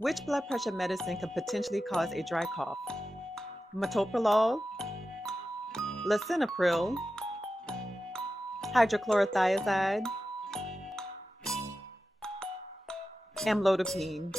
Which blood pressure medicine could potentially cause a dry cough? Metoprolol, lisinopril, hydrochlorothiazide, amlodipine.